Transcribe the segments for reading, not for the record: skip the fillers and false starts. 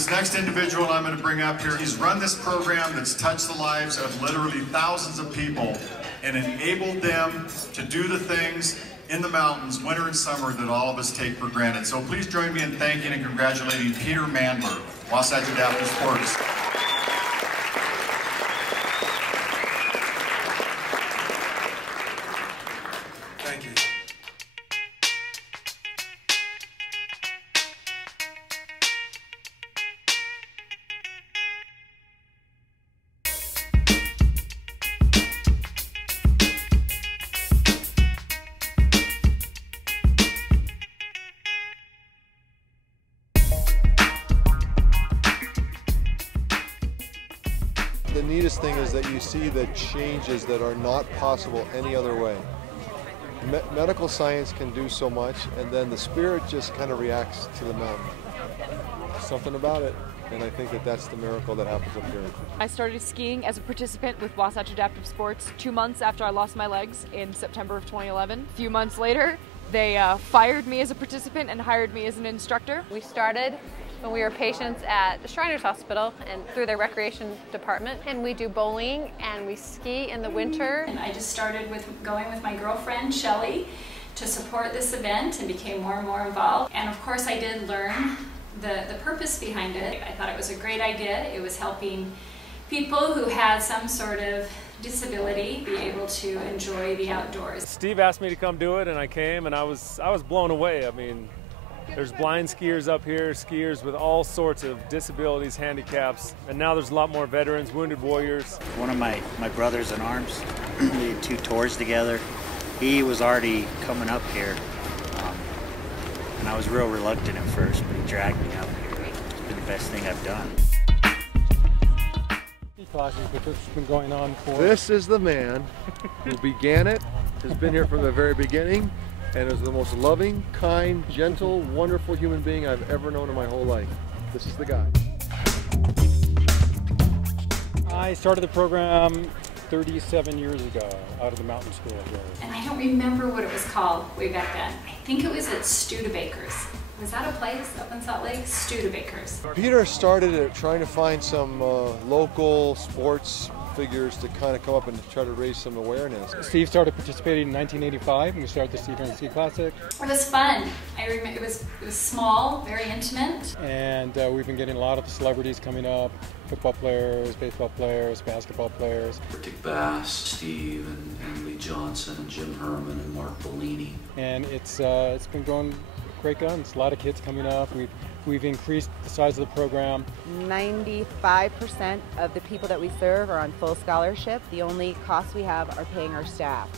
This next individual I'm going to bring up here, he's run this program that's touched the lives of literally thousands of people and enabled them to do the things in the mountains, winter and summer, that all of us take for granted. So please join me in thanking and congratulating Peter Mandler, Wasatch Adaptive Sports. Thank you. The neatest thing is that you see the changes that are not possible any other way. Medical science can do so much, and then the spirit just kind of reacts to the mountain. Something about it, and I think that that's the miracle that happens up here. I started skiing as a participant with Wasatch Adaptive Sports 2 months after I lost my legs in September of 2011. A few months later, they fired me as a participant and hired me as an instructor. We started when we were patients at the Shriners Hospital and through their recreation department, and we do bowling and we ski in the winter. And I just started with going with my girlfriend Shelly to support this event and became more and more involved. And of course I did learn the purpose behind it. I thought it was a great idea. It was helping people who had some sort of disability be able to enjoy the outdoors. Steve asked me to come do it, and I came, and I was blown away. I mean, there's blind skiers up here, skiers with all sorts of disabilities, handicaps, and now there's a lot more veterans, wounded warriors. One of my brothers in arms, we did 2 tours together. He was already coming up here, and I was real reluctant at first, but he dragged me up here. It's been the best thing I've done. Classes, but this has been going on for... This is the man who began it, has been here from the very beginning, and is the most loving, kind, gentle, wonderful human being I've ever known in my whole life. This is the guy. I started the program 37 years ago out of the mountain school here. And I don't remember what it was called way back then. I think it was at Studebaker's. Was that a place up in Salt Lake? Studebaker's. Peter started it trying to find some local sports figures to kind of come up and try to raise some awareness. Steve started participating in 1985, and we started the Steve and Ski Classic. It was fun. I remember it was small, very intimate. And we've been getting a lot of celebrities coming up, football players, baseball players, basketball players. Dick Bass, Steve, and Lee Johnson, and Jim Herman, and Mark Bellini. And it's been going great guns. A lot of kids coming up. We've increased the size of the program. 95% of the people that we serve are on full scholarship. The only costs we have are paying our staff,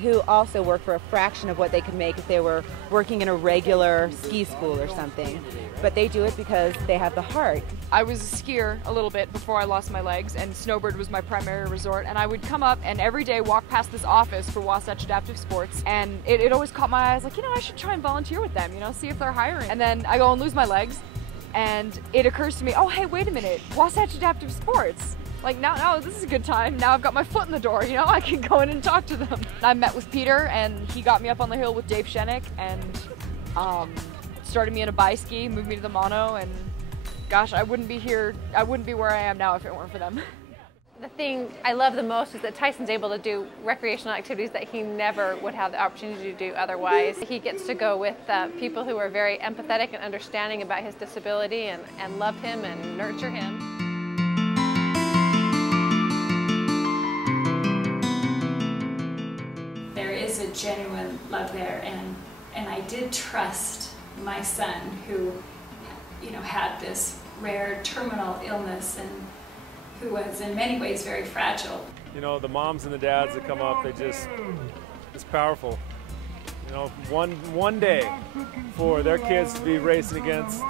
who also work for a fraction of what they could make if they were working in a regular ski school or something. But they do it because they have the heart. I was a skier a little bit before I lost my legs, and snowbird was my primary resort, and I would come up and every day walk past this office for Wasatch Adaptive Sports, and it always caught my eyes, like, I should try and volunteer with them, see if they're hiring. And then I go and lose my legs, and it occurs to me, oh hey, wait a minute, Wasatch Adaptive Sports. Like, now this is a good time. Now I've got my foot in the door, I can go in and talk to them. I met with Peter, and he got me up on the hill with Dave Shenik, and started me in a bi-ski, moved me to the mono, and gosh, I wouldn't be where I am now if it weren't for them. The thing I love the most is that Tyson's able to do recreational activities that he never would have the opportunity to do otherwise. He gets to go with people who are very empathetic and understanding about his disability and love him and nurture him. There is a genuine love there, and I did trust my son, who had this rare terminal illness and who was in many ways very fragile. The moms and the dads that come up, it's powerful. One day for their kids to be racing against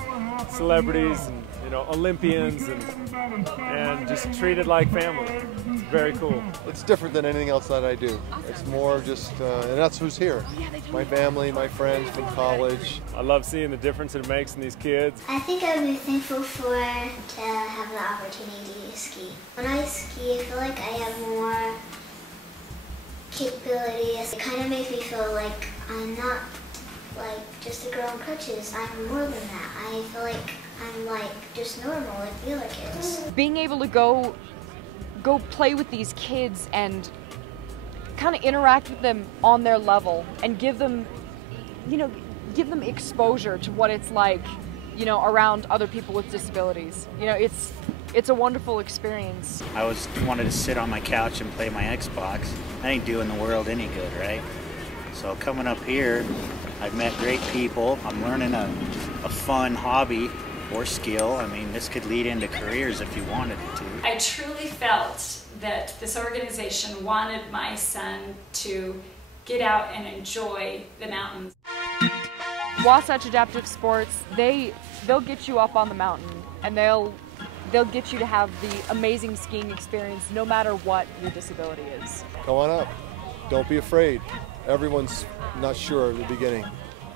celebrities and Olympians and just treated like family. It's very cool. It's different than anything else that I do. It's more just, and that's who's here. My family, my friends from college. I love seeing the difference it makes in these kids. I think I would be thankful to have the opportunity to ski. When I ski, I feel like I have more capabilities. It kind of makes me feel like I'm not just a girl in crutches. I'm more than that. I feel like I'm like just normal like the other kids. Being able to go play with these kids and kind of interact with them on their level and give them, give them exposure to what it's like, around other people with disabilities. It's a wonderful experience. I wanted to sit on my couch and play my Xbox. That ain't doing the world any good, right? So coming up here, I've met great people. I'm learning a fun hobby or skill. I mean, this could lead into careers if you wanted it to. I truly felt that this organization wanted my son to get out and enjoy the mountains. Wasatch Adaptive Sports, they'll get you up on the mountain, and they'll get you to have the amazing skiing experience no matter what your disability is. Come on up. Don't be afraid. Everyone's not sure at the beginning,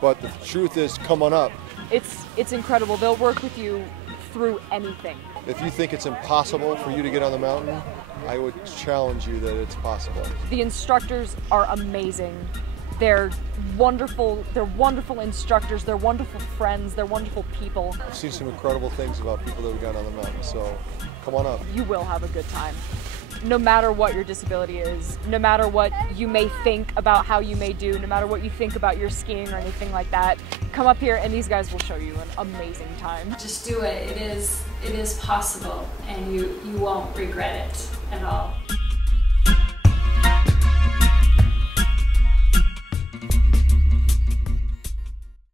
but the truth is, come on up. It's incredible. They'll work with you through anything. If you think it's impossible for you to get on the mountain, I would challenge you that it's possible. The instructors are amazing. They're wonderful instructors, they're wonderful friends, they're wonderful people. I've seen some incredible things about people that have got on the mountain, so come on up. You will have a good time. No matter what your disability is, no matter what you may think about how you may do, no matter what you think about your skiing or anything like that, come up here and these guys will show you an amazing time. Just do it. It is possible, and you won't regret it at all.